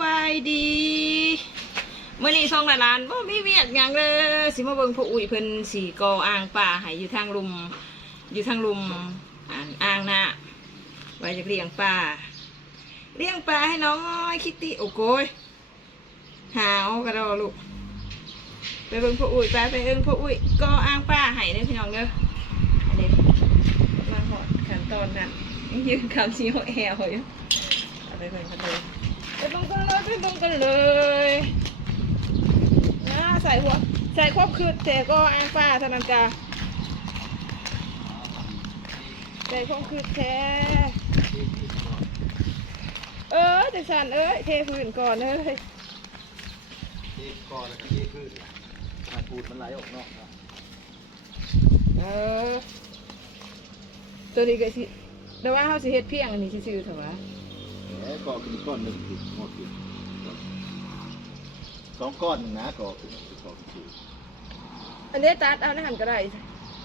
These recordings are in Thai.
บายดีเมื่อนี้ช่องละลานว่ามีเวียกหยังเลยสิมาเบิ่งพ่ออุ้ยเพิ่นสีกออ่างป่าให้อยู่ทางลุม อยู่ทางลุมอ่างอ่างนะไว้จะเลี้ยงปลาเลี้ยงปลาให้น้องอ้อยคิตตี้โอ้โกยหาวกระดอลูกไปเบิ่งพ่ออุ้ยไปไปเอิ้งพ่ออุ้ยกออ่างป่าให้เด้พี่น้องเด้ออันนี้มาหอดขั้นตอนนั้นยืนคำชี้หัวแอวอยู่เอาไปเบิ่งกันเลย ไปตรงกันเลยไปตรงกันเลยนะใส่หัวใส่ควบคืดแต่ก็อ้างป้าเท่านั้นจ้ะใส่ควบคืดแท้เออจังสันเอ้ยเทพื้นก่อนเลยเอกก่อนแล้วก็เอกขึ้นมาปูดมันไหลออกนอกนะเออตัวนี้ก็สิแต่ว่าเขาสิเฮ็ดเพียงอันนี้ซื่อๆเถอะวะ แหมก่อขึ้นก้อนหนึ่งขึ้นหมดขึ้นสองก้อนหนึ่งนะก่อขึ้นก่อขึ้นอันนี้ตัดเอาในหันก็ได้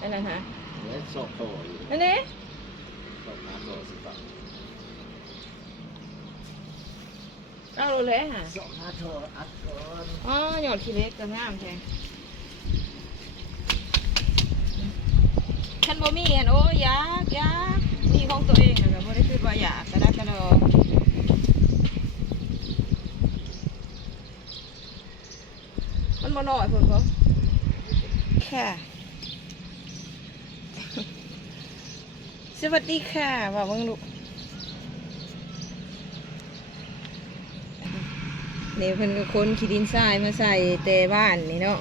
อันนั้นฮะแล้วสอบต่ออยู่อันนี้สอบน้ำต่อสิครับเอาเลยฮะสอบน้ำต่ออัดก่อนอ๋อหยอดขี้เล็กก็งามแท้ฉันบ่มีอันโอ้ยากยาก มีของตัวเองอะก็บ่ได้คิดว่าอยากกระดักกระดอมันบ่น้อยพุ่นบ่ค่ะ สวัสดีค่ะว่าเบิ่งลูกนี่เพิ่นก็คนขี้ดินทรายมาใส่แต่บ้านนี่เนาะ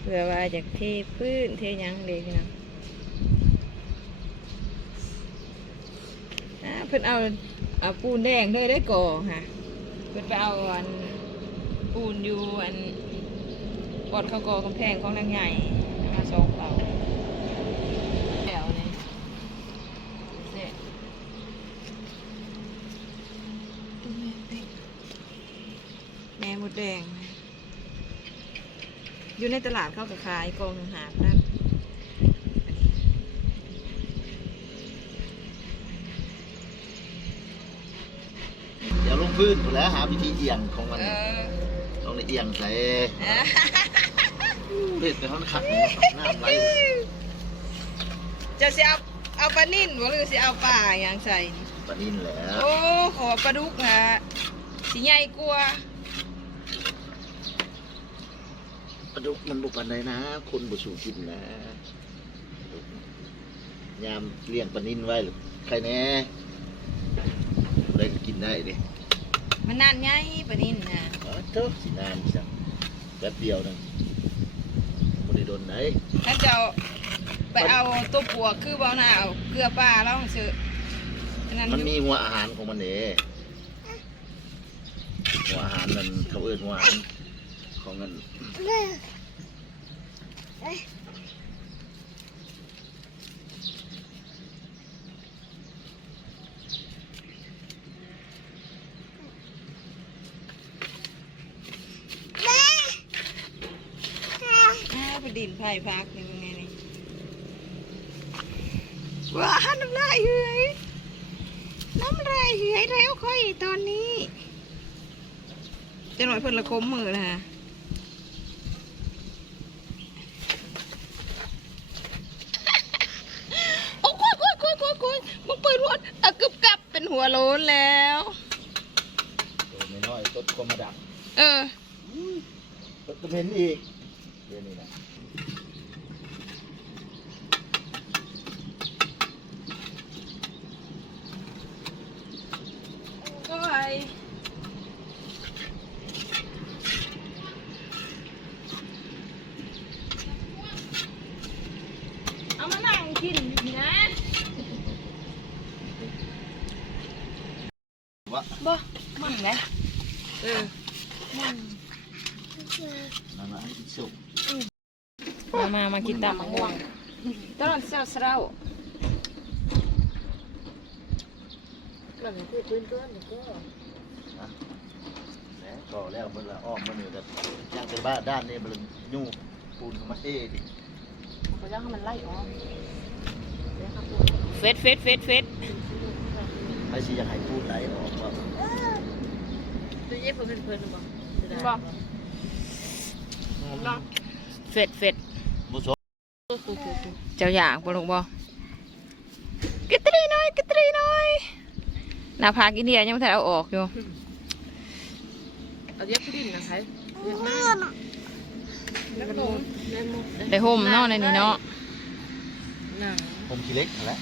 เพื่อว่าจะเทพื้นเทยังเด็กนะอ่า เพิ่นเอาเอาปูนแดงเลยได้ก่อค่ะเพิ่นไปเอาอันปูนอยู่อันบอดเขาก่อกำแพงของนางใหญ่มาสองเสาแถวนี่เสร็จแม่หมดแดง อยู่ในตลาดเขาก็ขายกองหาบนั่น เดี๋ยวลง พื้นถูกแล้วหาวิธีเอียงของมันเออต้องได้เอียงใส่เด็ดในห้องขัดน้ำไหลจะสิเอาเอาปลานิ่นบ่หรือสิเอาปลาอย่างใส่นี่ปลานิ่นแหล้วโอ้ขอปลาดุกนะสิใหญ่กว่าปลาดุกมันบุปันใดนะ คนบุสูกินนะยามเลี้ยงปลานิ่นไว้หรือใครแน่ได้ก็กินได้ดิ มันนานใหญ่ปลานิ่นนะเออเท่าสินานสักแป๊บเดียวนึงบริโดนไหนถ้าจะเอาไปเอาตัวปัวคือเบาหน้าเอาเกลือปลาแล้วซื้ออันนั้นมันอยู่มีหัวอาหารของมันเองหัวอาหารมันเขาเอิ้นหัวอาหารของมัน อ้าวไปดินไผ่พักนี่เป็นไงนี่ว้าน้ำลายเหือยน้ำลายเหือยแล้วค่อยตอนนี้จะหน่อยเพิ่นละคมมือนะฮะโอ้ยโอ้ยโอ้ยโอ้ยโอ้ยมึงเปิดหัวอะกึบกับเป็นหัวโล้นแล้ว ตัวน้อยๆต้นก็มาดับเออ ต้นก็เห็นอีกเดี๋ยวนี้นะ ก็ไอเอามานั่งกินนี่นะ วะ บ่มันเลยเออมัน นั่นแหละให้กินสุก มามามากินตามมะม่วงตอนเช้าเช้าแล้วก็แล้วมันละอ้อมมันอยู่แต่ย่างไปบ้านด้านนี้มันยุ่งปูนมาเอ้ดิเขาจะให้มันไล่ออกเฟสเฟสเฟสเฟสไอ้สิอยากให้ปูนไหลออกว่าตัวเย็บเพิ่นเพิ่นบ่บ่บ่เฟ็ดเฟ็ดบุษ เจ้าอยากบ่ลูกบ่กระตรีน้อยกระตรีน้อยหน้าผากอินเดียยังไม่ทันเอาออกอยู่เอาเย็บผู้ดินนะใครเย็บมากแล้วก็แม่นมุกได้ห่มเนาะในนี้เนาะหนังผมขี้เล็กนั่นแหละ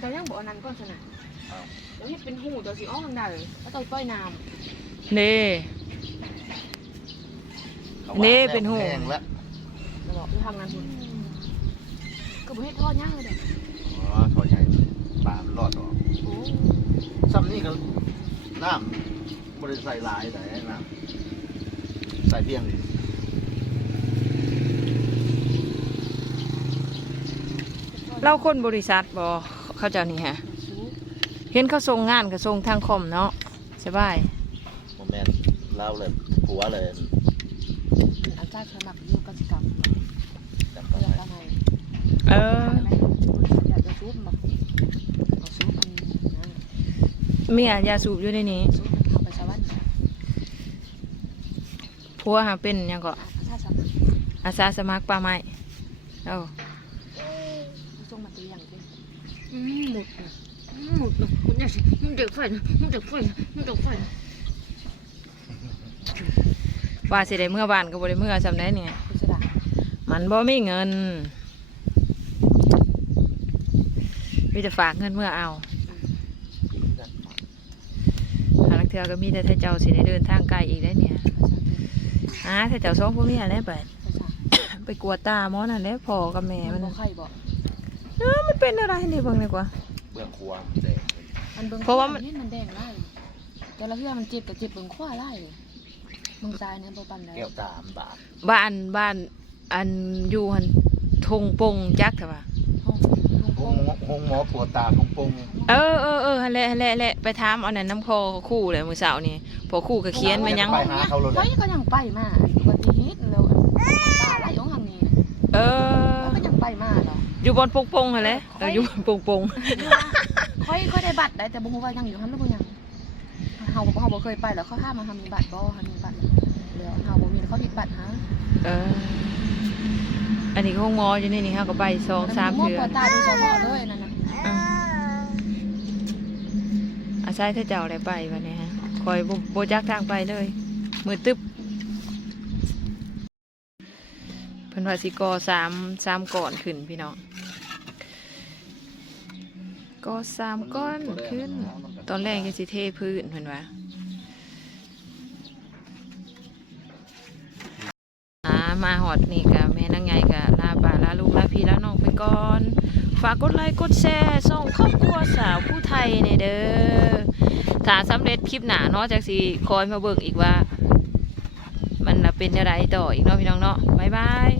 แต่ยังบ่อันนั้นก่อนสนะแล้วเฮ็ดเป็นหูตัวสิอ้อนได้แล้วต้องปล่อยน้ำเน่ นี่เป็นหูแห้งแล้วแล้วบอกทำงานคุณก็บ่เฮ็ดทอดย่างเลยเด้ออ๋อถอยใหญ่ปลามันรอดออกโอ้ซ้ำนี่ก็น้ำบริใส่หลายแต่น้ำใส่เพียงดิเราคนบริษัทบ่เขาเจ้านี่ฮะ สูงเห็นเขาส่งงานก็ส่งทางคอมเนาะสบายโมแมนเล่าเลยผัวเลยอา จารย์สมัครอยู่กสิกรรมจำก็ต้องอยากได้ทำไงเอออยากจะซูบบ่เอาซูบอันนั้นเมียยาสูบอยู่ในนี้ซูบมันทำไปชาวบ้านผัวหาเป็นหยังก็อาจารย์สมัครอาสาสมัครป่าไม้เอ้าส่งมาตีอย่างเดียวอืมหมดนะหมดนะคุณอยากมึงเด็กไฟนะมึงเด็กไฟนะมึงเด็กไฟนะ ว่าสิได้เมื่อบ้านก็บ่ได้เมื่อซำได้เนี่ยคุณสดามันบ่มีเงินมีแต่ฝากเงินเมื่อเอาหาลักเทือก็มีแต่ถ้าเจ้าสิได้เดินทางไกลอีกได้เนี่ยอ่าถ้าเจ้าสองผู้มีอะไรไปไปกวดตาหมอนั่นแหละพ่อกับแม่มัมันนบ่ไข่บ่เออมันเป็นอะไรนี่เบิ่งดีกว่าเบื้องครัวแดงมันเบิ่งเพราะว่ามันมันแดงไล่แต่ละเทื่อมันเจ็บกับเจ็บเบิ่งขวาไล่ มึงตายเนี่ยบ่ปันได้แก้วตามบาทบ้านบ้านอันอยู่หันทงปงจักเถอะว่าห้องห้องห้องหมอปวดตาทงปงเออเออเออหั่นแหละหั่นแหละหั่นแหละไปถามเอานั่นน้ำคอคู่เลยมื้อเช้านี่พอคู่ก็เขียนมายัง ไปหาเขาเลยไว้ก็ยังไปมาอุบัติเหตุแล้วตาไล่ของทางนี้เออ แล้วก็ยังไปมาเหรออยู่บนปงปงหั่นแหละเอออยู่บนปงปงค่อยค่อยได้บัตรได้แต่บ่ฮู้ว่ายังอยู่หั่นหรือบ่ยัง เฮาเฮาบ่เคยไปแล้วเขาถามมาหามีบัตรบ่หามีบัตรแล้วเฮาบ่มีเขาเฮ็ดบัตรหาเออ อันนี้ห้องหมออยู่นี่นี่เฮาก็ไปสองสามหมอเทื่อปวดตาโดยเฉพาะเลยนั่นน่ะอืมอาศัยถ้าเจ้าได้ไปวันนี้ฮะคอยบ่บ่จักทางไปเลย มือตึ๊บเพิ่นว่าสิก่อสามสามก่อนขึ้นพี่น้องก่อสามก้อนขึ้น ตอนแรกจะสิเทพื้นเพิ่นว่าอ่ามาหอดนี่กะแม่นางไงกะลาป่าลาลูกลาพี่ลาน้องไปก่อน ฝากกดไลค์กดแชร์ส่งครอบครัวสาวผู้ไทยในเด้อถ้าสำเร็จคลิปหนาเนาะจากสิคอยมาเบิ่งอีกว่า มันเป็นอะไรต่ออีกเนาะพี่น้องเนาะบ๊ายบาย